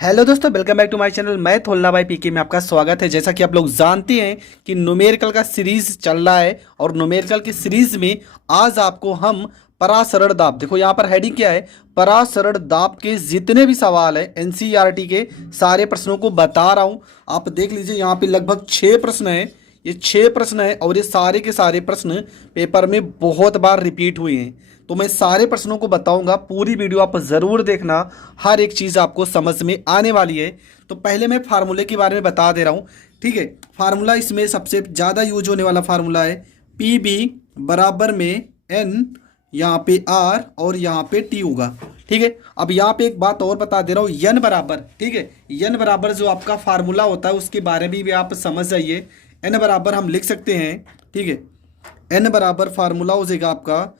Hello दोस्तों, welcome back to my channel. मैं थोलना भाई पीके में आपका स्वागत है। जैसा कि आप लोग जानते हैं कि न्यूमेरिकल का सीरीज चल रहा है और न्यूमेरिकल की सीरीज में आज आपको हम परासरल दाब, देखो यहाँ पर हेडिंग क्या है, परासरल दाब के जितने भी सवाल है एनसीईआरटी के सारे प्रश्नों को बता रहा हूँ। आप देख लीजिए, यहाँ पे लगभग 6 प्रश्न है। ये 6 प्रश्न है और ये सारे के सारे प्रश्न पेपर में बहुत बार रिपीट हुए हैं। तो मैं सारे प्रश्नों को बताऊंगा, पूरी वीडियो आप ज़रूर देखना, हर एक चीज़ आपको समझ में आने वाली है। तो पहले मैं फार्मूले के बारे में बता दे रहा हूँ, ठीक है। फार्मूला इसमें सबसे ज़्यादा यूज होने वाला फार्मूला है पी बी बराबर में एन, यहाँ पे आर और यहाँ पे टी होगा, ठीक है। अब यहाँ पे एक बात और बता दे रहा हूँ, यन बराबर, ठीक है, यन बराबर जो आपका फार्मूला होता है उसके बारे में भी आप समझ जाइए। एन बराबर हम लिख सकते हैं, ठीक है। एन बराबर फार्मूला हो जाएगा आपका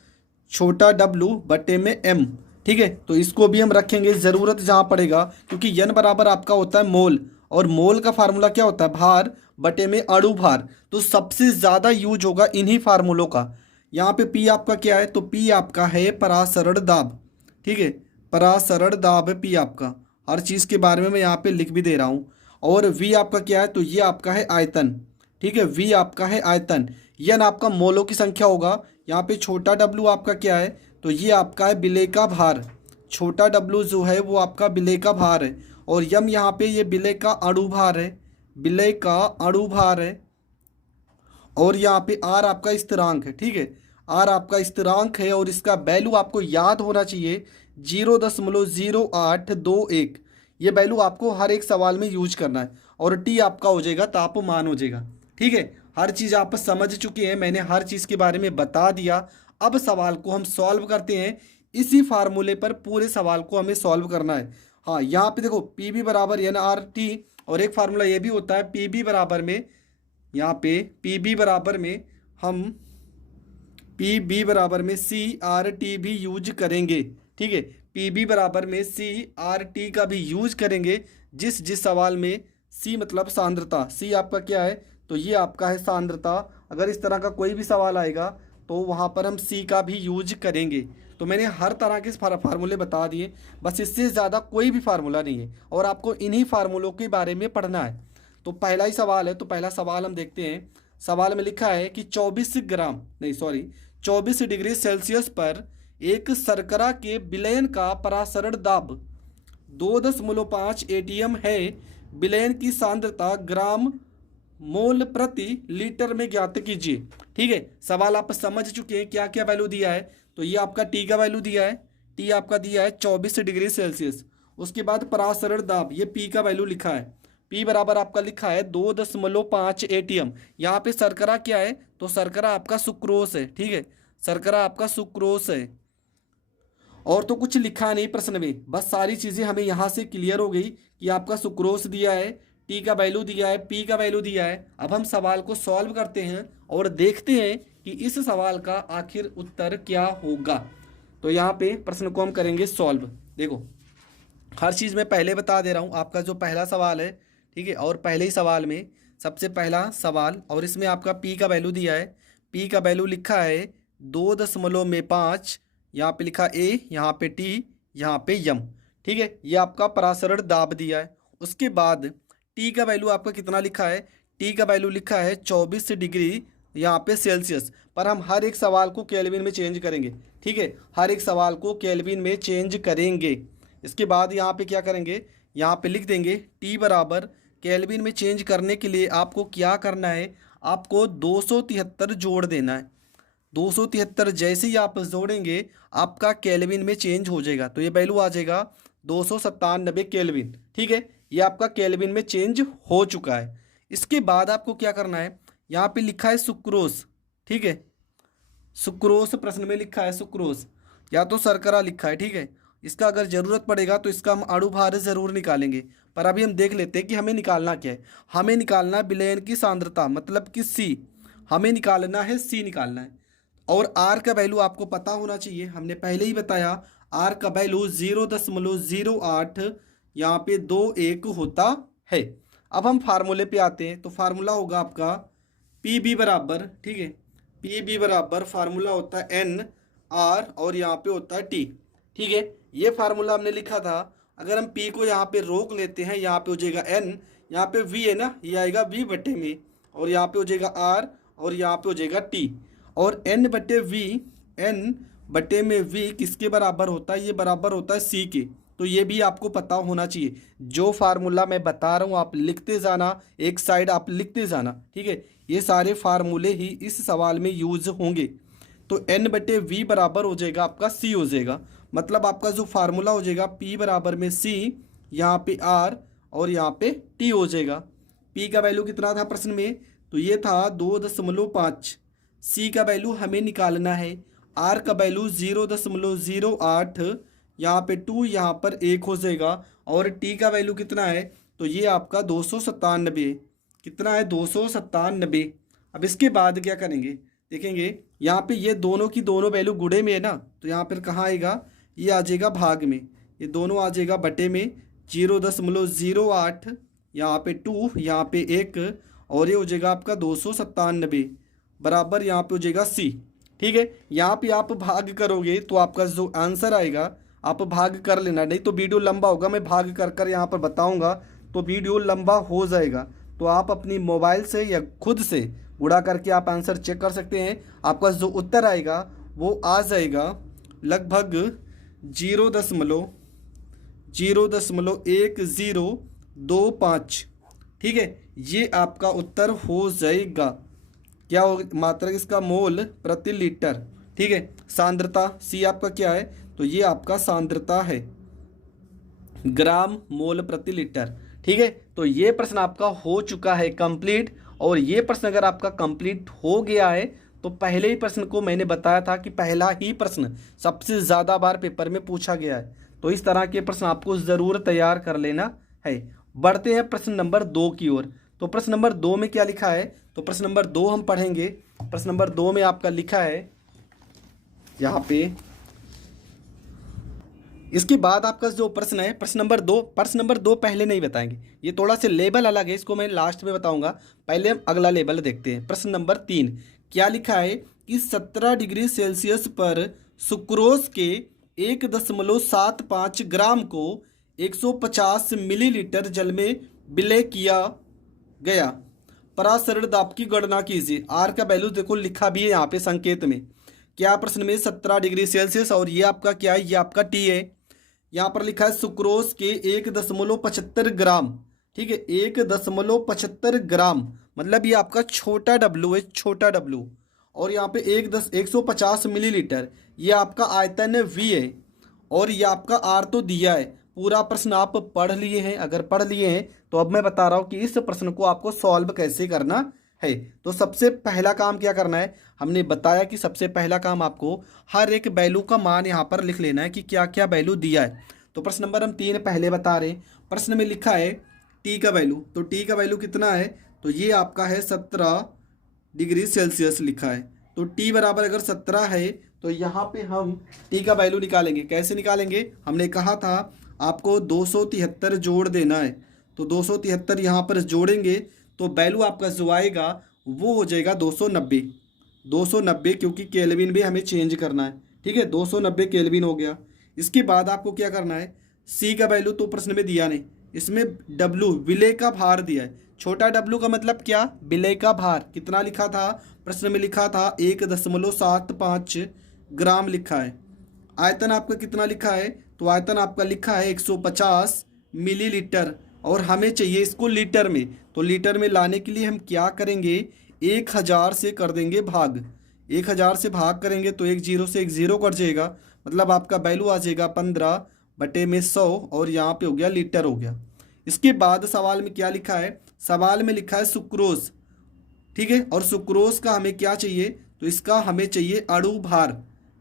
छोटा डब्लू बटे में एम, ठीक है। तो इसको भी हम रखेंगे ज़रूरत जहाँ पड़ेगा, क्योंकि यन बराबर आपका होता है मोल और मोल का फार्मूला क्या होता है, भार बटे में अणु भार। तो सबसे ज़्यादा यूज होगा इन्हीं फार्मूलों का। यहाँ पे पी आपका क्या है, तो पी आपका है परासरल दाब, ठीक है। परासरल दाब है पी आपका, हर चीज़ के बारे में मैं यहाँ पे लिख भी दे रहा हूँ। और वी आपका क्या है, तो ये आपका है आयतन, ठीक है। वी आपका है आयतन। यन आपका मोलों की संख्या होगा। यहाँ पे छोटा डब्लू आपका क्या है, तो ये आपका है विलेय का भार। छोटा डब्लू जो है वो आपका विलेय का भार है। और यम यहाँ पे ये विलेय का अणु भार है, विलेय का अणु भार है। और यहाँ पे आर आपका स्थिरांक है, ठीक है। आर आपका स्थिरांक है और इसका वैल्यू आपको याद होना चाहिए 0.0821। ये वैल्यू आपको हर एक सवाल में यूज करना है। और टी आपका हो जाएगा तापमान हो जाएगा, ठीक है। हर चीज़ आप समझ चुके हैं, मैंने हर चीज़ के बारे में बता दिया। अब सवाल को हम सॉल्व करते हैं। इसी फार्मूले पर पूरे सवाल को हमें सॉल्व करना है। हाँ, यहाँ पे देखो पी बी बराबर एन आर टी, और एक फार्मूला ये भी होता है पी बी बराबर में, यहाँ पे पी बी बराबर में हम पी बी बराबर में सी आर टी भी यूज करेंगे, ठीक है। पी बी बराबर में सी आर टी का भी यूज करेंगे जिस जिस सवाल में सी मतलब सांद्रता, सी आपका क्या है, तो ये आपका है सांद्रता। अगर इस तरह का कोई भी सवाल आएगा तो वहाँ पर हम सी का भी यूज करेंगे। तो मैंने हर तरह के फार्मूले बता दिए, बस इससे ज़्यादा कोई भी फार्मूला नहीं है और आपको इन्हीं फार्मूलों के बारे में पढ़ना है। तो पहला ही सवाल है, तो पहला सवाल हम देखते हैं। सवाल में लिखा है कि 24 डिग्री सेल्सियस पर एक शर्करा के विलयन का परासरण दाब 2.5 एटीएम है। विलयन की सांद्रता ग्राम मोल प्रति लीटर में ज्ञात कीजिए, ठीक है। सवाल आप समझ चुके हैं, क्या क्या वैल्यू दिया है, तो ये आपका टी का वैल्यू दिया है, टी आपका दिया है 24 डिग्री सेल्सियस। उसके बाद परासरण दाब, ये पी का वैल्यू लिखा है, पी बराबर आपका लिखा है 2.5 एटीएम। यहाँ पे शर्करा क्या है, तो शर्करा आपका सुक्रोस है, ठीक है। शर्करा आपका सुक्रोस है। और तो कुछ लिखा नहीं प्रश्न में, बस सारी चीज़ें हमें यहाँ से क्लियर हो गई कि आपका सुक्रोस दिया है, टी का वैल्यू दिया है, पी का वैल्यू दिया है। अब हम सवाल को सॉल्व करते हैं और देखते हैं कि इस सवाल का आखिर उत्तर क्या होगा। तो यहाँ पे प्रश्न को हम करेंगे सॉल्व। देखो, हर चीज़ मैं पहले बता दे रहा हूँ। आपका जो पहला सवाल है, ठीक है, और पहले ही सवाल में सबसे पहला सवाल, और इसमें आपका पी का वैल्यू दिया है, पी का वैल्यू लिखा है 2.5, यहाँ पे लिखा ए, यहाँ पे टी, यहाँ पे यम, ठीक है। ये आपका परासरण दाब दिया है। उसके बाद टी का वैल्यू आपका कितना लिखा है, टी का वैल्यू लिखा है 24 डिग्री यहाँ पे सेल्सियस। पर हम हर एक सवाल को केल्विन में चेंज करेंगे, ठीक है, हर एक सवाल को केल्विन में चेंज करेंगे। इसके बाद यहाँ पे क्या करेंगे, यहाँ पे लिख देंगे टी बराबर, केल्विन में चेंज करने के लिए आपको क्या करना है, आपको 273 जोड़ देना है। 273 जैसे ही आप जोड़ेंगे आपका केल्विन में चेंज हो जाएगा, तो ये वैल्यू आ जाएगा 297 केल्विन, ठीक है। ये आपका केल्विन में चेंज हो चुका है। इसके बाद आपको क्या करना है, यहाँ पे लिखा है सुक्रोस, ठीक है। सुक्रोस प्रश्न में लिखा है सुक्रोस, या तो शर्करा लिखा है, ठीक है। इसका अगर ज़रूरत पड़ेगा तो इसका हम अणु भार ज़रूर निकालेंगे, पर अभी हम देख लेते हैं कि हमें निकालना क्या है। हमें निकालना है विलयन की सांद्रता, मतलब कि सी, हमें निकालना है सी निकालना है। और आर का वैल्यू आपको पता होना चाहिए, हमने पहले ही बताया आर का वैल्यू 0.08 यहाँ पे 21 होता है। अब हम फार्मूले पे आते हैं, तो फार्मूला होगा आपका पी बी बराबर, ठीक है, पी बी बराबर फार्मूला होता है एन आर और यहाँ पे होता है टी, ठीक है। ये फार्मूला हमने लिखा था अगर हम P को यहाँ पे रोक लेते हैं, यहाँ पे हो जाएगा N, यहाँ पे V है ना, ये आएगा V बटे में, और यहाँ पे हो जाएगा R, और यहाँ पे हो जाएगा T। और N बटे V, N बटे में V किसके बराबर होता है? ये बराबर होता है C के। तो ये भी आपको पता होना चाहिए। जो फार्मूला मैं बता रहा हूँ आप लिखते जाना, एक साइड आप लिखते जाना, ठीक है। ये सारे फार्मूले ही इस सवाल में यूज होंगे। तो N बटे V बराबर हो जाएगा आपका C हो जाएगा। मतलब आपका जो फार्मूला हो जाएगा P बराबर में C, यहाँ पे R और यहाँ पे T हो जाएगा। P का वैल्यू कितना था प्रश्न में? तो ये था 2.5। C का वैल्यू हमें निकालना है। R का वैल्यू 0.08, यहाँ पे 2, यहाँ पर 1 हो जाएगा। और T का वैल्यू कितना है? तो ये आपका 297। कितना है? 297। अब इसके बाद क्या करेंगे देखेंगे, यहाँ पे ये दोनों की दोनों वैल्यू गुणे में है ना, तो यहाँ पर कहाँ आएगा? ये आ जाएगा भाग में, ये दोनों आ जाएगा बटे में। 0.08, यहाँ पे 2, यहाँ पे 1, और ये हो जाएगा आपका 297 बराबर यहाँ पे हो जाएगा C। ठीक है, यहाँ पे आप भाग करोगे तो आपका जो आंसर आएगा आप भाग कर लेना, नहीं तो वीडियो लंबा होगा। मैं भाग कर कर यहाँ पर बताऊँगा तो वीडियो लंबा हो जाएगा। तो आप अपनी मोबाइल से या खुद से गुणा करके आप आंसर चेक कर सकते हैं। आपका जो उत्तर आएगा वो आ जाएगा लगभग 0.1025। ठीक है, ये आपका उत्तर हो जाएगा। क्या हो? मात्रक इसका मोल प्रति लीटर। ठीक है, सांद्रता C आपका क्या है? तो ये आपका सांद्रता है, ग्राम मोल प्रति लीटर। ठीक है, तो ये प्रश्न आपका हो चुका है कंप्लीट। और ये प्रश्न अगर आपका कंप्लीट हो गया है तो पहले ही प्रश्न को मैंने बताया था कि पहला ही प्रश्न सबसे ज़्यादा बार पेपर में पूछा गया है। तो इस तरह के प्रश्न आपको ज़रूर तैयार कर लेना है। बढ़ते हैं प्रश्न नंबर 2 की ओर। तो प्रश्न नंबर 2 में क्या लिखा है? तो प्रश्न नंबर 2 हम पढ़ेंगे। प्रश्न नंबर 2 में आपका लिखा है यहाँ पे, इसके बाद आपका जो प्रश्न है प्रश्न नंबर 2 पहले नहीं बताएंगे, ये थोड़ा सा लेवल अलग है, इसको मैं लास्ट में बताऊंगा। पहले हम अगला लेवल देखते हैं। प्रश्न नंबर 3 क्या लिखा है कि 17 डिग्री सेल्सियस पर सुक्रोज के 1.75 ग्राम को 150 मिलीलीटर जल में विलय किया गया। परासरण दाब की गणना कीजिए। आर का वैल्यू देखो लिखा भी है यहाँ पे संकेत में। क्या प्रश्न में 17 डिग्री सेल्सियस और ये आपका क्या है? ये आपका T है। यहाँ पर लिखा है सुक्रोज के 1.75 ग्राम। ठीक है, 1.75 ग्राम मतलब ये आपका छोटा W है, छोटा W। और यहाँ पे 150 मिलीलीटर ये आपका आयतन V है। और ये आपका R तो दिया है। पूरा प्रश्न आप पढ़ लिए हैं? अगर पढ़ लिए हैं तो अब मैं बता रहा हूँ कि इस प्रश्न को आपको सॉल्व कैसे करना है। तो सबसे पहला काम क्या करना है? हमने बताया कि सबसे पहला काम आपको हर एक वैल्यू का मान यहाँ पर लिख लेना है कि क्या क्या वैल्यू दिया है। तो प्रश्न नंबर हम 3 पहले बता रहे हैं। प्रश्न में लिखा है T का वैल्यू। तो T का वैल्यू कितना है? तो ये आपका है 17 डिग्री सेल्सियस लिखा है। तो T बराबर अगर 17 है तो यहाँ पे हम T का वैल्यू निकालेंगे। कैसे निकालेंगे? हमने कहा था आपको 273 जोड़ देना है। तो 273 यहाँ पर जोड़ेंगे तो वैल्यू आपका जो आएगा वो हो जाएगा 290, क्योंकि केल्विन भी हमें चेंज करना है। ठीक है, 290 केल्विन हो गया। इसके बाद आपको क्या करना है? C का वैल्यू तो प्रश्न में दिया नहीं, इसमें W विलय का भार दिया है। छोटा W का मतलब क्या? विलय का भार। कितना लिखा था? प्रश्न में लिखा था 1.75 ग्राम लिखा है। आयतन आपका कितना लिखा है? तो आयतन आपका लिखा है 150 मिलीलीटर और हमें चाहिए इसको लीटर में। तो लीटर में लाने के लिए हम क्या करेंगे? 1000 से कर देंगे भाग। 1000 से भाग करेंगे तो 1 0 से 1 0 कट जाएगा, मतलब आपका वैल्यू आ जाएगा 15/100 और यहाँ पे हो गया लीटर हो गया। इसके बाद सवाल में क्या लिखा है? सवाल में लिखा है सुक्रोज। ठीक है, और सुक्रोज का हमें क्या चाहिए? तो इसका हमें चाहिए अणु भार।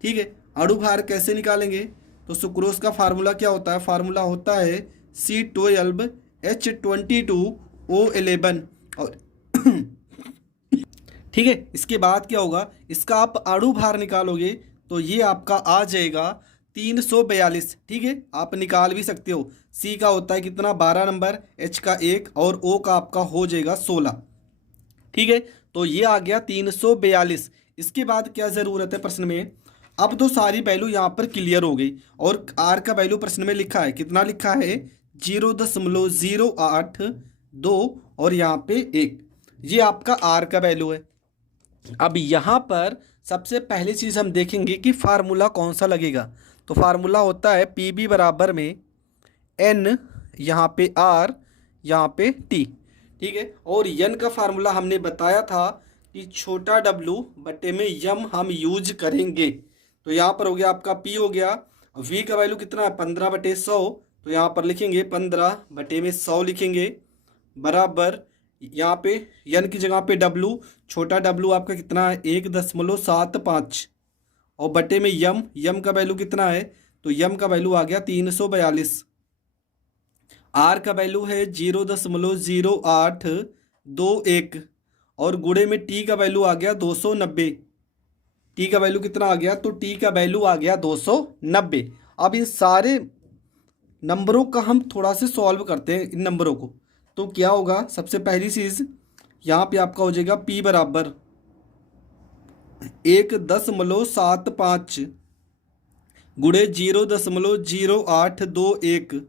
ठीक है, अणु भार कैसे निकालेंगे? तो सुक्रोज का फार्मूला क्या होता है? फार्मूला होता है C12H22O11 और ठीक है। इसके बाद क्या होगा? इसका आप अणु भार निकालोगे तो ये आपका आ जाएगा 342। ठीक है, आप निकाल भी सकते हो। C का होता है कितना? 12 नंबर, H का 1 और O का आपका हो जाएगा 16। ठीक है, तो ये आ गया 342। इसके बाद क्या ज़रूरत है प्रश्न में? अब तो सारी वैल्यू यहाँ पर क्लियर हो गई। और आर का वैल्यू प्रश्न में लिखा है, कितना लिखा है, 0.082 और यहाँ पे 1। ये आपका आर का वैल्यू है। अब यहाँ पर सबसे पहली चीज़ हम देखेंगे कि फार्मूला कौन सा लगेगा। तो फार्मूला होता है पी बी बराबर में एन, यहाँ पे आर, यहाँ पे टी, ठीक है। और एन का फार्मूला हमने बताया था कि छोटा डब्लू बटे में यम हम यूज करेंगे। तो यहाँ पर हो गया आपका पी हो गया, वी का वैल्यू कितना है 15/100, तो यहाँ पर लिखेंगे 15/100 लिखेंगे, बराबर यहाँ पे यन की जगह पे डब्लू, छोटा डब्लू आपका कितना है 1.75, और बटे में यम का वैल्यू कितना है, तो यम का वैल्यू आ गया 342। आर का वैल्यू है 0.0821 और गुणे में टी का वैल्यू आ गया 290। टी का वैल्यू कितना आ गया, तो टी का वैल्यू आ गया 290। अब इन सारे नंबरों का हम थोड़ा से सॉल्व करते हैं इन नंबरों को। तो क्या होगा, सबसे पहली चीज़ यहाँ पे आपका हो जाएगा P बराबर 1.75 गुणे 0.0821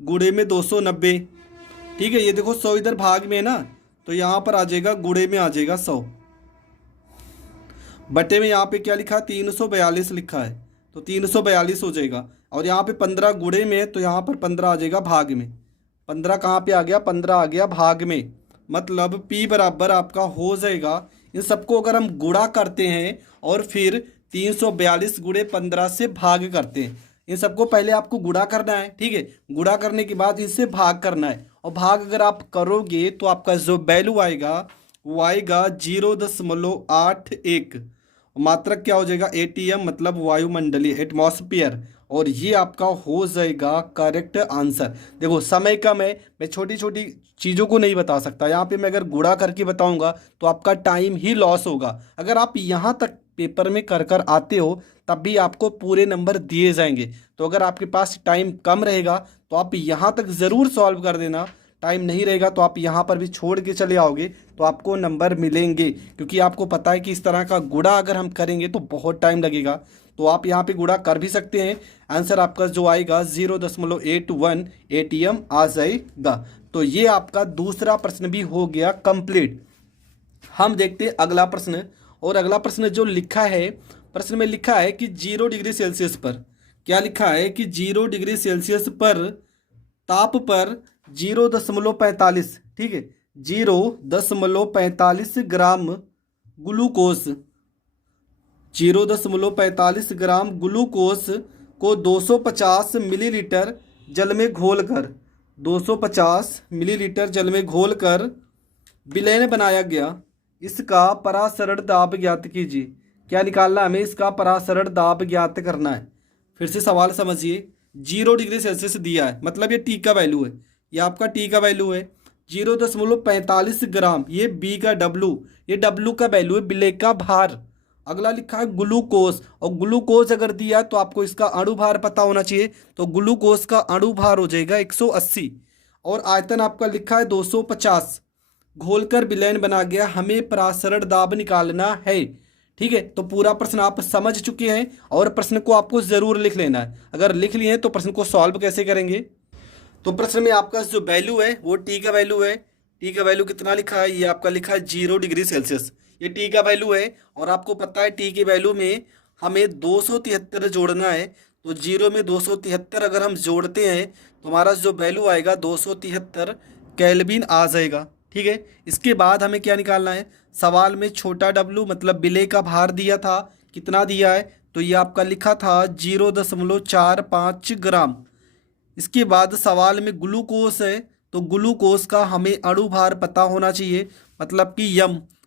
गुणे में 290, ठीक है। ये देखो 100 इधर भाग में है ना, तो यहाँ पर आ जाएगा गुणे में आ जाएगा 100, बटे में यहाँ पे क्या लिखा 342 लिखा है, तो 342 हो जाएगा। और यहाँ पे 15 गुणे में है, तो यहाँ पर 15 आ जाएगा भाग में। 15 कहाँ पे आ गया, 15 आ गया भाग में। मतलब P बराबर आपका हो जाएगा, इन सबको अगर हम गुणा करते हैं और फिर 342 गुणे 15 से भाग करते हैं। इन सबको पहले आपको गुणा करना है, ठीक है। गुणा करने के बाद इनसे भाग करना है, और भाग अगर आप करोगे तो आपका जो वैल्यू आएगा वो आएगा 0.81। मात्रक क्या हो जाएगा, एटीएम, मतलब वायुमंडलीय, एटमॉस्फेयर। और ये आपका हो जाएगा करेक्ट आंसर। देखो समय कम है, मैं छोटी छोटी चीज़ों को नहीं बता सकता। यहाँ पे मैं अगर गुणा करके बताऊंगा तो आपका टाइम ही लॉस होगा। अगर आप यहाँ तक पेपर में कर कर आते हो तब भी आपको पूरे नंबर दिए जाएंगे। तो अगर आपके पास टाइम कम रहेगा तो आप यहाँ तक ज़रूर सॉल्व कर देना। टाइम नहीं रहेगा तो आप यहाँ पर भी छोड़ के चले आओगे तो आपको नंबर मिलेंगे, क्योंकि आपको पता है कि इस तरह का गुणा अगर हम करेंगे तो बहुत टाइम लगेगा। तो आप यहाँ पे गुणा कर भी सकते हैं। आंसर आपका जो आएगा 0.81 एटीएम आ जाएगा। तो ये आपका दूसरा प्रश्न भी हो गया कंप्लीट। हम देखते हैं अगला प्रश्न। और अगला प्रश्न जो लिखा है, प्रश्न में लिखा है कि 0 डिग्री सेल्सियस पर, क्या लिखा है कि 0 डिग्री सेल्सियस पर ताप पर 0.45, ठीक है, 0.45 ग्राम ग्लूकोज, 0.45 ग्राम ग्लूकोज को 250 मिलीलीटर जल में घोलकर 250 मिलीलीटर जल में घोलकर विलयन बनाया गया। इसका परासरण दाब ज्ञात कीजिए। क्या निकालना है हमें, इसका परासरण दाब ज्ञात करना है। फिर से सवाल समझिए, 0 डिग्री सेल्सियस दिया है, मतलब ये टी का वैल्यू है, ये आपका टी का वैल्यू है। 0.45 ग्राम, ये बी का डब्लू, ये डब्लू का वैल्यू है, विलेय का भार। अगला लिखा है ग्लूकोज, और ग्लूकोज अगर दिया तो आपको इसका अणु भार पता होना चाहिए। तो ग्लूकोज का अणु भार हो जाएगा 180, और आयतन आपका लिखा है 250। घोलकर विलयन बना गया, हमें परासरण दाब निकालना है, ठीक है। तो पूरा प्रश्न आप समझ चुके हैं, और प्रश्न को आपको ज़रूर लिख लेना है। अगर लिख लिए तो प्रश्न को सॉल्व कैसे करेंगे। तो प्रश्न में आपका जो वैल्यू है वो टी का वैल्यू है। टी का वैल्यू कितना लिखा है, ये आपका लिखा है 0 डिग्री सेल्सियस, ये टी का वैल्यू है। और आपको पता है टी के वैल्यू में हमें 273 जोड़ना है। तो 0 में 273 अगर हम जोड़ते हैं तो हमारा जो वैल्यू आएगा 273 केल्विन आ जाएगा, ठीक है। इसके बाद हमें क्या निकालना है, सवाल में छोटा डब्लू मतलब विलेय का भार दिया था, कितना दिया है, तो ये आपका लिखा था 0.45 ग्राम। इसके बाद सवाल में ग्लूकोज है, तो ग्लूकोज का हमें अणु भार पता होना चाहिए, मतलब कि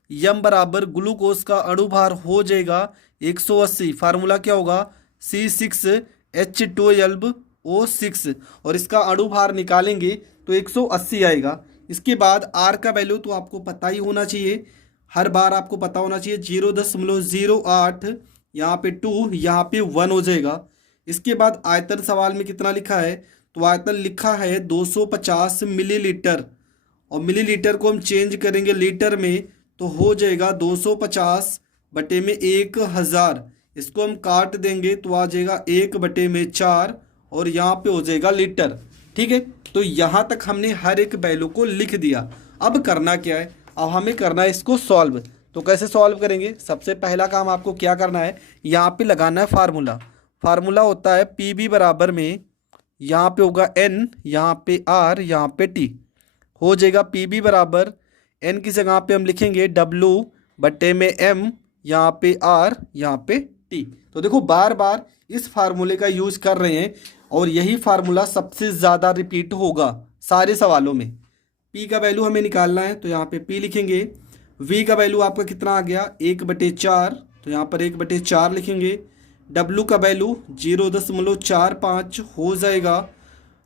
यम बराबर ग्लूकोज का अणु भार हो जाएगा 180। फार्मूला क्या होगा, C6H12O6, और इसका अणु भार निकालेंगे तो 180 आएगा। इसके बाद आर का वैल्यू तो आपको पता ही होना चाहिए, हर बार आपको पता होना चाहिए, 0.08, यहाँ पे 2, यहाँ पे 1 हो जाएगा। इसके बाद आयतन सवाल में कितना लिखा है, तो आयतन लिखा है 250 मिलीलीटर, और मिलीलीटर को हम चेंज करेंगे लीटर में तो हो जाएगा 250 बटे में 1000। इसको हम काट देंगे तो आ जाएगा 1/4 और यहाँ पे हो जाएगा लीटर। ठीक है, तो यहाँ तक हमने हर एक वैल्यू को लिख दिया। अब करना क्या है, अब हमें करना है इसको सॉल्व। तो कैसे सॉल्व करेंगे, सबसे पहला काम आपको क्या करना है, यहाँ पे लगाना है फार्मूला। फार्मूला होता है पी बी बराबर में, यहाँ पे होगा एन, यहाँ पे आर, यहाँ पे टी। हो जाएगा पी बी बराबर एन की जगह पे हम लिखेंगे डब्लू बटे में एम, यहाँ पे आर, यहाँ पे टी। तो देखो बार बार इस फार्मूले का यूज कर रहे हैं और यही फार्मूला सबसे ज़्यादा रिपीट होगा सारे सवालों में। पी का वैल्यू हमें निकालना है, तो यहाँ पे पी लिखेंगे। वी का वैल्यू आपका कितना आ गया 1/4, तो यहाँ पर 1/4 लिखेंगे। डब्लू का वैल्यू 0.45 हो जाएगा।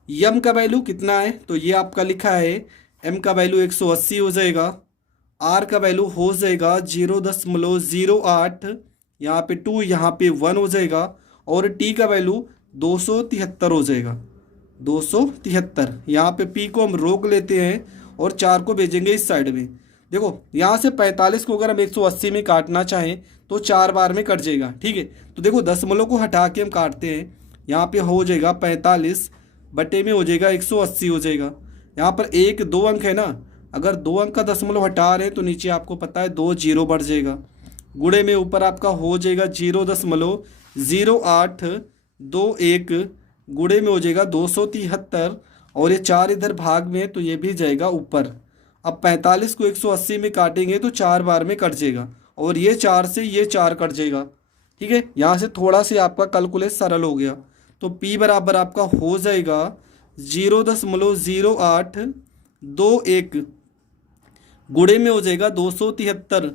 यम का वैल्यू कितना है, तो ये आपका लिखा है, एम का वैल्यू 180 हो जाएगा। आर का वैल्यू हो जाएगा 0.08, यहाँ पे 2, यहाँ पे 1 हो जाएगा। और टी का वैल्यू 273 हो जाएगा, 273। यहाँ पे पी को हम रोक लेते हैं और 4 को भेजेंगे इस साइड में। देखो यहाँ से 45 को अगर हम 180 में काटना चाहें तो 4 बार में कट जाएगा। ठीक है, तो देखो दशमलव को हटा के हम काटते हैं, यहाँ पे हो जाएगा 45 बटे में हो जाएगा 180 हो जाएगा। यहाँ पर 1 2 अंक है ना, अगर 2 अंक का दशमलव हटा रहे हैं तो नीचे आपको पता है 2 0 बढ़ जाएगा। गुणे में ऊपर आपका हो जाएगा 0.0821, गुणे में हो जाएगा 273 और ये 4 इधर भाग में है तो ये भी जाएगा ऊपर। अब 45 को 180 में काटेंगे तो 4 बार में कट जाएगा और ये 4 से ये 4 कट जाएगा। ठीक है, यहाँ से थोड़ा से आपका कैलकुलेट सरल हो गया। तो P बराबर आपका हो जाएगा 0.0821, गुणे में हो जाएगा 273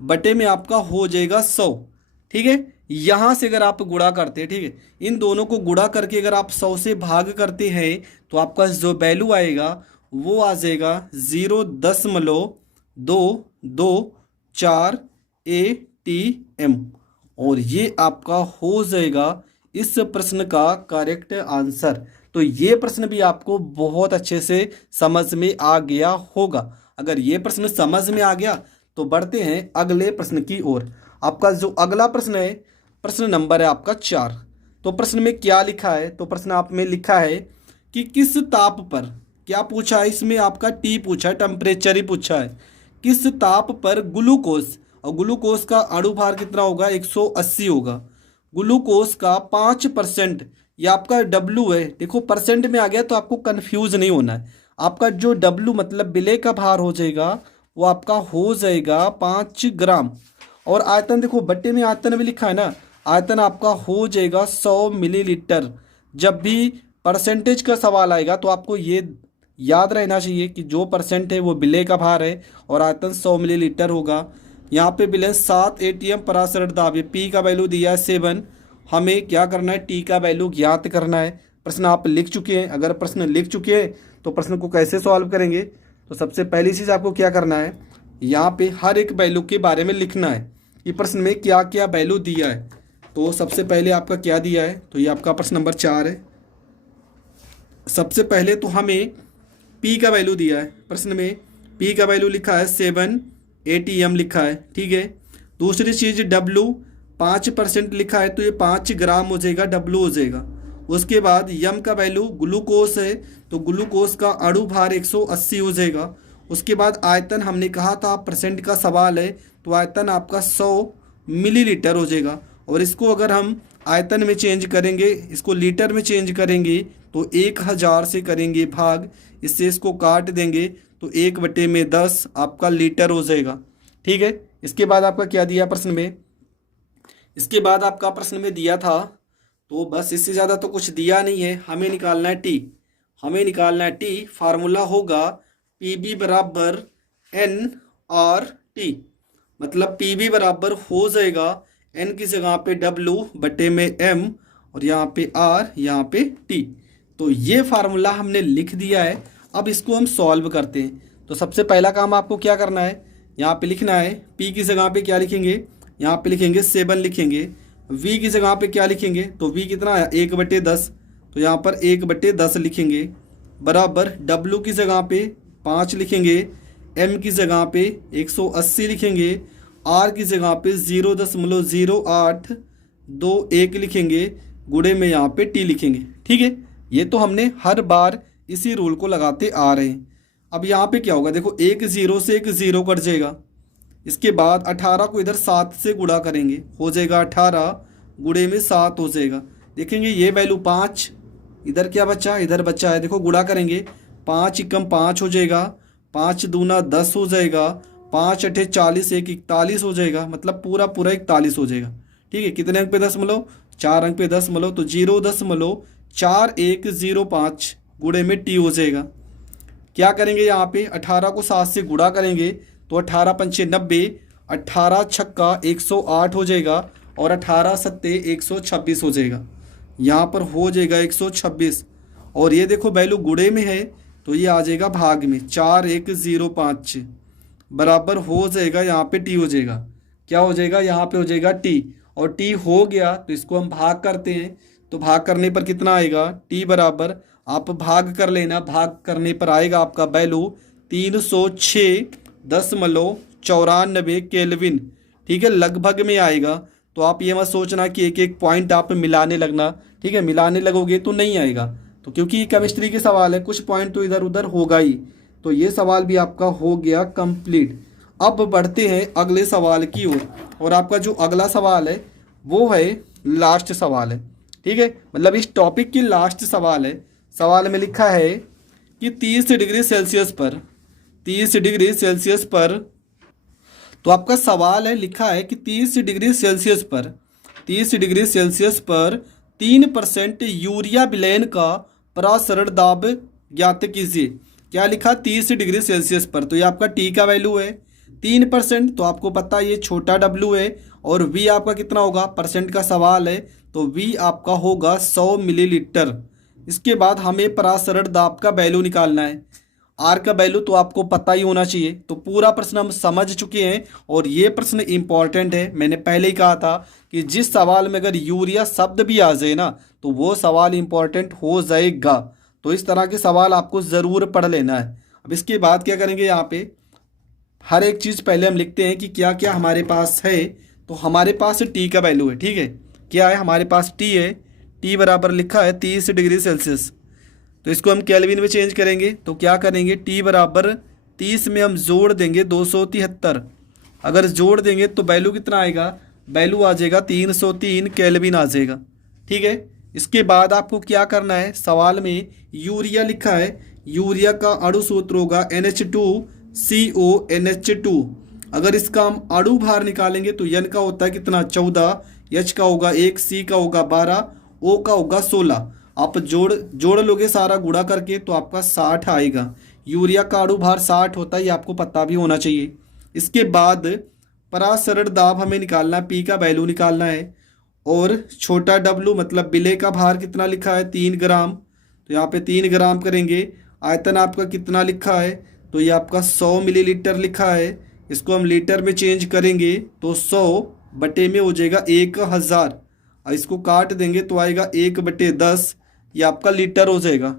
बटे में आपका हो जाएगा 100। ठीक है, यहाँ से अगर आप गुणा करते हैं, ठीक है, इन दोनों को गुणा करके अगर आप 100 से भाग करते हैं तो आपका जो वैल्यू आएगा वो आ जाएगा 0.2224 ATM और ये आपका हो जाएगा इस प्रश्न का करेक्ट आंसर। तो ये प्रश्न भी आपको बहुत अच्छे से समझ में आ गया होगा। अगर ये प्रश्न समझ में आ गया तो बढ़ते हैं अगले प्रश्न की ओर। आपका जो अगला प्रश्न है, प्रश्न नंबर है आपका 4। तो प्रश्न में क्या लिखा है, तो प्रश्न आप में लिखा है कि किस ताप पर, क्या पूछा है इसमें, आपका टी पूछा है, टेम्परेचर ही पूछा है। किस ताप पर ग्लूकोज, और ग्लूकोज का अणुभार कितना होगा 180 होगा। ग्लूकोज का 5%, ये आपका डब्लू है, देखो परसेंट में आ गया तो आपको कंफ्यूज नहीं होना है। आपका जो डब्लू मतलब विलेय का भार हो जाएगा वो आपका हो जाएगा 5 ग्राम। और आयतन देखो बट्टे में आयतन भी लिखा है ना, आयतन आपका हो जाएगा 100 मिलीलीटर। जब भी परसेंटेज का सवाल आएगा तो आपको ये याद रहना चाहिए कि जो परसेंट है वो विलेय का भार है और आयतन 100 मिलीलीटर होगा। यहाँ पे विलेय 7 ATM परासरण दाब, पी का वैल्यू दिया है 7। हमें क्या करना है, टी का वैल्यू ज्ञात करना है। प्रश्न आप लिख चुके हैं, अगर प्रश्न लिख चुके हैं तो प्रश्न को कैसे सॉल्व करेंगे, तो सबसे पहली चीज़ आपको क्या करना है, यहाँ पे हर एक वैल्यू के बारे में लिखना है कि प्रश्न में क्या क्या वैल्यू दिया है। तो सबसे पहले आपका क्या दिया है, तो ये आपका प्रश्न नंबर 4 है। सबसे पहले तो हमें P का वैल्यू दिया है, प्रश्न में P का वैल्यू लिखा है 7 ATM लिखा है। ठीक है, दूसरी चीज़ W 5% लिखा है तो ये 5 ग्राम हो जाएगा, W हो जाएगा। उसके बाद यम का वैल्यू ग्लूकोज है तो ग्लूकोज का अणुभार 180 हो जाएगा। उसके बाद आयतन हमने कहा था परसेंट का सवाल है तो आयतन आपका 100 मिलीलीटर हो जाएगा। और इसको अगर हम आयतन में चेंज करेंगे, इसको लीटर में चेंज करेंगे तो 1000 से करेंगे भाग, इससे इसको काट देंगे तो 1/10 आपका लीटर हो जाएगा। ठीक है, इसके बाद आपका क्या दिया प्रश्न में, इसके बाद आपका प्रश्न में दिया था, तो बस इससे ज़्यादा तो कुछ दिया नहीं है। हमें निकालना है टी, हमें निकालना है टी। फार्मूला होगा PB बराबर NRT, मतलब PB बराबर हो जाएगा N की जगह पे W बटे में M और यहाँ पे R, यहाँ पे T। तो ये फार्मूला हमने लिख दिया है। अब इसको हम सॉल्व करते हैं। तो सबसे पहला काम आपको क्या करना है, यहाँ पे लिखना है P की जगह पे क्या लिखेंगे, यहाँ पे लिखेंगे 7 लिखेंगे। V की जगह पे क्या लिखेंगे, तो V कितना है 1/10, तो यहाँ पर 1/10 लिखेंगे बराबर W की जगह पे 5 लिखेंगे, M की जगह पे 180 लिखेंगे, R की जगह पे 0.08 2 1 लिखेंगे, गुणे में यहाँ पे टी लिखेंगे। ठीक है, ये तो हमने हर बार इसी रूल को लगाते आ रहे हैं। अब यहाँ पे क्या होगा, देखो एक ज़ीरो से एक ज़ीरो कट जाएगा। इसके बाद 18 को इधर 7 से गुणा करेंगे, हो जाएगा 18 गुणे में 7 हो जाएगा। देखेंगे ये वैल्यू 5, इधर क्या बचा, इधर बचा है, देखो गुणा करेंगे, 5 एकम 5 हो जाएगा, 5 दूना 10 हो जाएगा, 5 अठे 40, 1 41 हो जाएगा, मतलब पूरा पूरा 41 हो जाएगा। ठीक है, कितने अंक पे दशमलव, 4 अंक पे दशमलव, तो 0.4105 गुणे में टी हो जाएगा। क्या करेंगे यहाँ पे, 18 को 7 से गुणा करेंगे तो 18 पंचे 90, 18 छक्का 108 हो जाएगा और 18 सत्ते 126 हो जाएगा। यहाँ पर हो जाएगा 126 और ये देखो वैल्यू गुणे में है तो ये आ जाएगा भाग में, 4105 बराबर हो जाएगा, यहाँ पे टी हो जाएगा। क्या हो जाएगा, यहाँ पे हो जाएगा टी, और टी हो गया तो इसको हम भाग करते हैं, तो भाग करने पर कितना आएगा, टी बराबर, आप भाग कर लेना, भाग करने पर आएगा आपका वैल्यू 306.94 केल्विन। ठीक है, लगभग में आएगा। तो आप ये मत सोचना कि एक एक पॉइंट आप मिलाने लगना, ठीक है, मिलाने लगोगे तो नहीं आएगा। तो क्योंकि केमिस्ट्री के सवाल है, कुछ पॉइंट तो इधर उधर होगा ही। तो ये सवाल भी आपका हो गया कंप्लीट। अब बढ़ते हैं अगले सवाल की ओर, और आपका जो अगला सवाल है वो है लास्ट सवाल है। ठीक है, मतलब इस टॉपिक की लास्ट सवाल है। सवाल में लिखा है कि 30 डिग्री सेल्सियस पर, 30 डिग्री सेल्सियस पर, तो आपका सवाल है, लिखा है कि 30 डिग्री सेल्सियस पर, 30 डिग्री सेल्सियस पर 3% यूरिया विलयन का प्रसरण दाब ज्ञात कीजिए। क्या लिखा, 30 डिग्री सेल्सियस पर, तो ये आपका टी का वैल्यू है 3%, तो आपको पता है ये छोटा डब्ल्यू है, और वी आपका कितना होगा, परसेंट का सवाल है तो वी आपका होगा 100 मिलीलीटर। इसके बाद हमें प्रसरण दाब का वैल्यू निकालना है। आर का वैल्यू तो आपको पता ही होना चाहिए। तो पूरा प्रश्न हम समझ चुके हैं, और ये प्रश्न इंपॉर्टेंट है। मैंने पहले ही कहा था कि जिस सवाल में अगर यूरिया शब्द भी आ जाए ना तो वो सवाल इंपॉर्टेंट हो जाएगा। तो इस तरह के सवाल आपको ज़रूर पढ़ लेना है। अब इसके बाद क्या करेंगे, यहाँ पे हर एक चीज़ पहले हम लिखते हैं कि क्या क्या हमारे पास है। तो हमारे पास टी का वैल्यू है, ठीक है, क्या है हमारे पास, टी है, टी बराबर लिखा है 30 डिग्री सेल्सियस। तो इसको हम केल्विन में चेंज करेंगे, तो क्या करेंगे, टी बराबर 30 में हम जोड़ देंगे 273। अगर जोड़ देंगे तो वैल्यू कितना आएगा, वैल्यू आ जाएगा 303 केल्विन आ जाएगा। ठीक है, इसके बाद आपको क्या करना है, सवाल में यूरिया लिखा है, यूरिया का अणु सूत्र होगा NH2CONH2। अगर इसका हम अणु भार निकालेंगे तो N का होता है कितना, 14, H का होगा 1, C का होगा 12, O का होगा 16। आप जोड़ लोगे सारा गुणा करके तो आपका 60 आएगा। यूरिया का अणु भार 60 होता है, ये आपको पता भी होना चाहिए। इसके बाद प्रसरण दाब हमें निकालना है, पी का वैल्यू निकालना है, और छोटा डब्लू मतलब विलेय का भार कितना लिखा है, 3 ग्राम, तो यहाँ पे 3 ग्राम करेंगे। आयतन आपका कितना लिखा है, तो ये आपका 100 मिलीलीटर लिखा है। इसको हम लीटर में चेंज करेंगे तो 100 बटे में हो जाएगा 1000, और इसको काट देंगे तो आएगा 1/10, ये आपका लीटर हो जाएगा।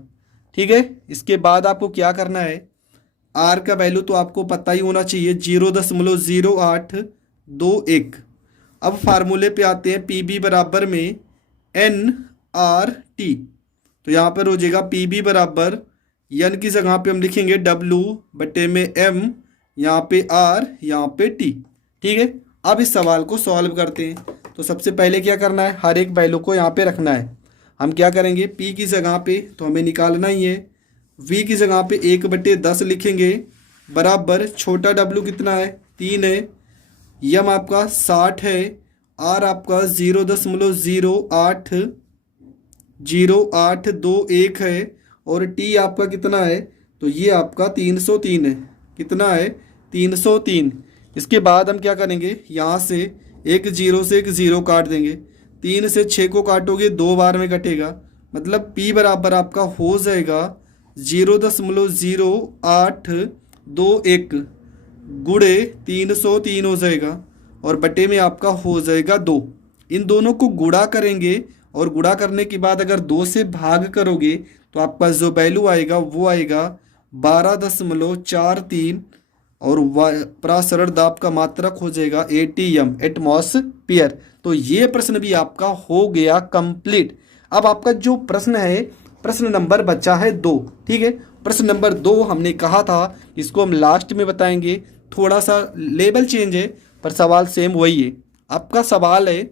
ठीक है, इसके बाद आपको क्या करना है, आर का वैल्यू तो आपको पता ही होना चाहिए, 0.0821। अब फार्मूले पे आते हैं, पी बी बराबर में NRT, तो यहाँ पर हो जाएगा पी बी बराबर, एन की जगह पे हम लिखेंगे W बटे में M, यहाँ पे R, यहाँ पे T। ठीक है, अब इस सवाल को सॉल्व करते हैं। तो सबसे पहले क्या करना है, हर एक वैल्यू को यहाँ पे रखना है। हम क्या करेंगे, P की जगह पे तो हमें निकालना ही है, V की जगह पे 1/10 लिखेंगे, बराबर छोटा W कितना है, 3 है, M आपका 60 है, R आपका 0.080821 है, और T आपका कितना है, तो ये आपका 303 है। कितना है, 303। इसके बाद हम क्या करेंगे, यहाँ से एक जीरो से एक ज़ीरो काट देंगे, 3 से 6 को काटोगे 2 बार में कटेगा, मतलब P बराबर आपका हो जाएगा 0.0821 गुणे 303 हो जाएगा, और बटे में आपका हो जाएगा 2। इन दोनों को गुणा करेंगे, और गुणा करने के बाद अगर 2 से भाग करोगे तो आपका जो वैल्यू आएगा वो आएगा 12.43, और प्रसरण दाब का मात्रक हो जाएगा ATM, एटमॉस्फेयर। तो ये प्रश्न भी आपका हो गया कंप्लीट। अब आपका जो प्रश्न है, प्रश्न नंबर बचा है 2। ठीक है, प्रश्न नंबर 2 हमने कहा था इसको हम लास्ट में बताएंगे, थोड़ा सा लेवल चेंज है पर सवाल सेम वही है। आपका सवाल है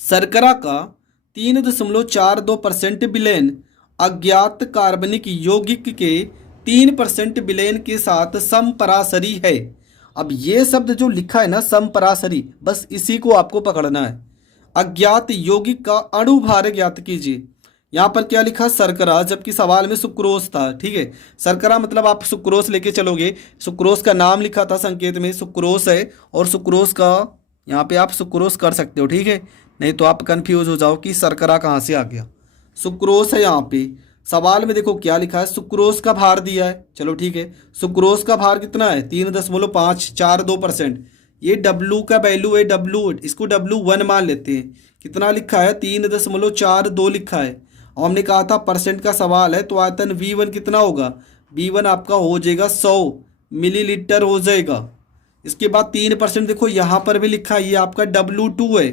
शर्करा का 3.42% विलयन अज्ञात कार्बनिक यौगिक के 3% विलयन के साथ समपरासरी है। अब ये शब्द जो लिखा है ना समपरासरी, बस इसी को आपको पकड़ना है। अज्ञात यौगिक का अणु भार ज्ञात कीजिए। यहाँ पर क्या लिखा शर्करा, जबकि सवाल में सुक्रोज था। ठीक है, शर्करा मतलब आप सुक्रोज लेके चलोगे, सुक्रोज का नाम लिखा था संकेत में, सुक्रोज है और सुक्रोज का यहाँ पे आप सुक्रोज कर सकते हो। ठीक है, नहीं तो आप कंफ्यूज हो जाओ कि शर्करा कहाँ से आ गया। सुक्रोज है यहाँ पे सवाल में, देखो क्या लिखा है, सुक्रोज का भार दिया है। चलो ठीक है, सुक्रोज का भार कितना है 3.542%। ये W का वैल्यू है, W इसको W1 मान लेते हैं। कितना लिखा है 3.42 लिखा है और हमने कहा था परसेंट का सवाल है, तो आयतन V1 कितना होगा, V1 आपका हो जाएगा 100 मिलीलीटर हो जाएगा। इसके बाद 3% देखो यहाँ पर भी लिखा है, ये आपका W2 है।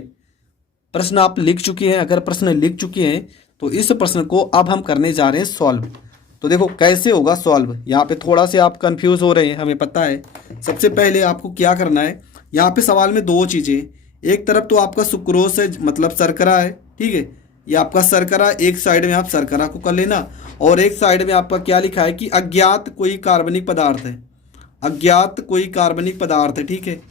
प्रश्न आप लिख चुके हैं, अगर प्रश्न लिख चुके हैं तो इस प्रश्न को अब हम करने जा रहे हैं सॉल्व। तो देखो कैसे होगा सॉल्व, यहाँ पे थोड़ा से आप कंफ्यूज हो रहे हैं, हमें पता है। सबसे पहले आपको क्या करना है, यहाँ पे सवाल में 2 चीज़ें, एक तरफ तो आपका सुक्रोज है मतलब शर्करा है। ठीक है, ये आपका शर्करा, एक साइड में आप शर्करा को कर लेना और एक साइड में आपका क्या लिखा है कि अज्ञात कोई कार्बनिक पदार्थ है, अज्ञात कोई कार्बनिक पदार्थ है। ठीक है,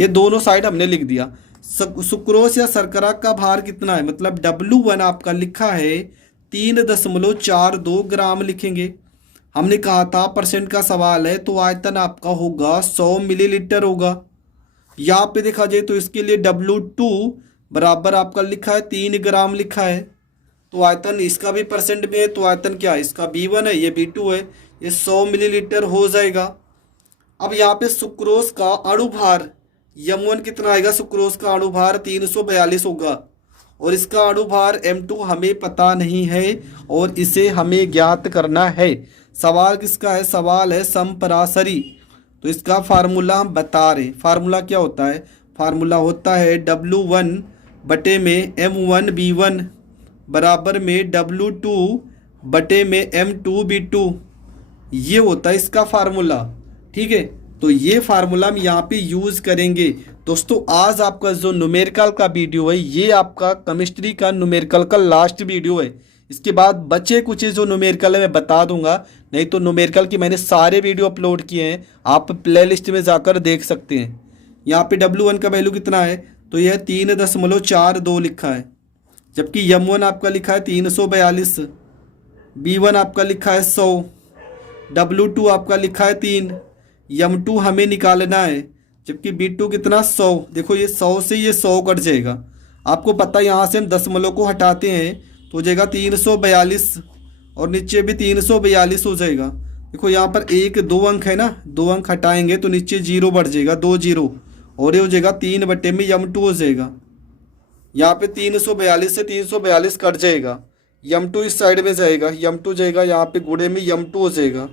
ये दोनों साइड हमने लिख दिया। सुक्रोज या शर्करा का भार कितना है, मतलब W1 आपका लिखा है 3.42 ग्राम लिखेंगे। हमने कहा था परसेंट का सवाल है, तो आयतन आपका होगा 100 मिलीलीटर होगा। यहाँ पे देखा जाए तो इसके लिए W2 बराबर आपका लिखा है 3 ग्राम लिखा है, तो आयतन इसका भी परसेंट में है, तो आयतन क्या है, इसका B1 है, ये B2 है, ये 100 मिलीलीटर हो जाएगा। अब यहाँ पे सुक्रोज का अणु भार M1 कितना आएगा, सुक्रोज का अणु भार 342 होगा और इसका अणु भार M2 हमें पता नहीं है और इसे हमें ज्ञात करना है। सवाल किसका है, सवाल है समपरासरी, तो इसका फार्मूला हम बता रहे। फार्मूला क्या होता है, फार्मूला होता है W1 बटे में M1 B1 बराबर में W2 बटे में M2 B2, ये होता है इसका फार्मूला। ठीक है, तो ये फार्मूला हम यहाँ पे यूज़ करेंगे। दोस्तों आज आपका जो न्यूमेरिकल का वीडियो है, ये आपका केमिस्ट्री का न्यूमेरिकल का लास्ट वीडियो है। इसके बाद बचे कुछ जो न्यूमेरिकल है मैं बता दूंगा, नहीं तो न्यूमेरिकल की मैंने सारे वीडियो अपलोड किए हैं, आप प्लेलिस्ट में जाकर देख सकते हैं। यहाँ पे W1 का वैल्यू कितना है, तो यह 3.42 लिखा है, जबकि M1 आपका लिखा है 342, B1 आपका लिखा है 100, W2 आपका लिखा है 3, M2 हमें निकालना है, जबकि B2 कितना 100। देखो ये 100 से ये 100 कट जाएगा, आपको पता है यहाँ से हम दशमलव को हटाते हैं तो हो जाएगा 342 और नीचे भी 342 हो जाएगा। देखो यहाँ पर 1 2 अंक है ना, 2 अंक हटाएंगे तो नीचे 0 बढ़ जाएगा, 2 0 और ये हो जाएगा 3 बटे में M2 हो जाएगा। यहाँ पे 342 से 342 कट जाएगा, M2 इस साइड में जाएगा, M2 जाएगा यहाँ पे गुणे में M2 हो जाएगा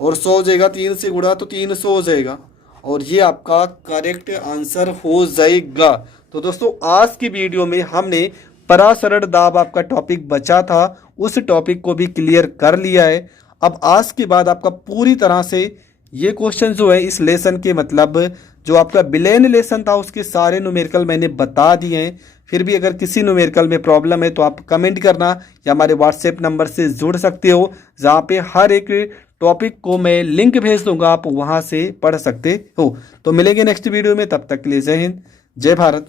और 100 हो जाएगा, 3 से गुणा तो 300 हो जाएगा और ये आपका करेक्ट आंसर हो जाएगा। तो दोस्तों आज की वीडियो में हमने परासरण दाब आपका टॉपिक बचा था, उस टॉपिक को भी क्लियर कर लिया है। अब आज के बाद आपका पूरी तरह से ये क्वेश्चन जो है इस लेसन के, मतलब जो आपका विलयन लेसन था उसके सारे न्यूमेरिकल मैंने बता दिए हैं। फिर भी अगर किसी न्यूमेरिकल में प्रॉब्लम है तो आप कमेंट करना या हमारे व्हाट्सएप नंबर से जुड़ सकते हो, जहाँ पे हर एक टॉपिक को मैं लिंक भेज दूंगा, आप वहाँ से पढ़ सकते हो। तो मिलेंगे नेक्स्ट वीडियो में, तब तक के लिए जय हिंद जय भारत।